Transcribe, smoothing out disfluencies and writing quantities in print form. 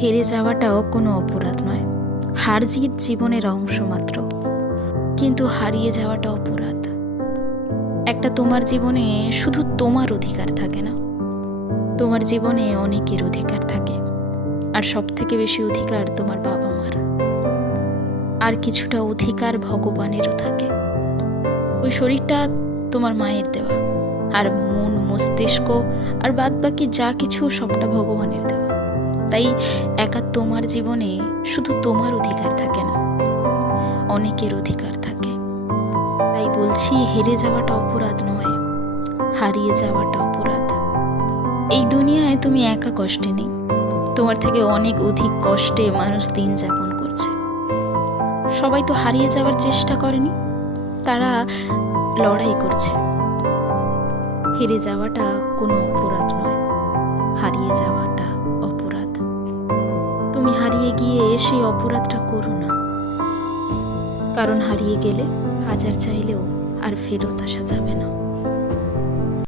হেরে যাওয়াটাও কোনো অপরাধ নয়, হার জিত জীবনের অংশ মাত্র। কিন্তু হারিয়ে যাওয়াটা অপরাধ। একটা তোমার জীবনে শুধু তোমার অধিকার থাকে না, তোমার জীবনে অনেকের অধিকার থাকে। আর সব থেকে বেশি অধিকার তোমার বাবা মার, আর কিছুটা অধিকার ভগবানেরও থাকে। ওই শরীরটা তোমার মায়ের দেওয়া, আর মন মস্তিষ্ক আর বাদ বাকি যা কিছু সবটা ভগবানের দেওয়া। তাই একা তোমার জীবনে শুধু তোমার অধিকার থাকে না, অনেকের অধিকার থাকে। তাই বলছি, হেরে যাওয়াটা অপরাধ নয়, হারিয়ে যাওয়াটা অপরাধ। এই দুনিয়ায় তুমি একা কষ্টে নেই, তোমার থেকে অনেক অধিক কষ্টে মানুষ দিন যাপন করছে। সবাই তো হারিয়ে যাওয়ার চেষ্টা করেনি, তারা লড়াই করছে। হেরে যাওয়াটা কোনো অপরাধ নয়, হারিয়ে যাওয়াটা অপরাধ। তুমি হারিয়ে গিয়ে সেই অপরাধটা করো না, কারণ হারিয়ে গেলে হাজার চাইলেও আর ফেরত আসা যাবে না।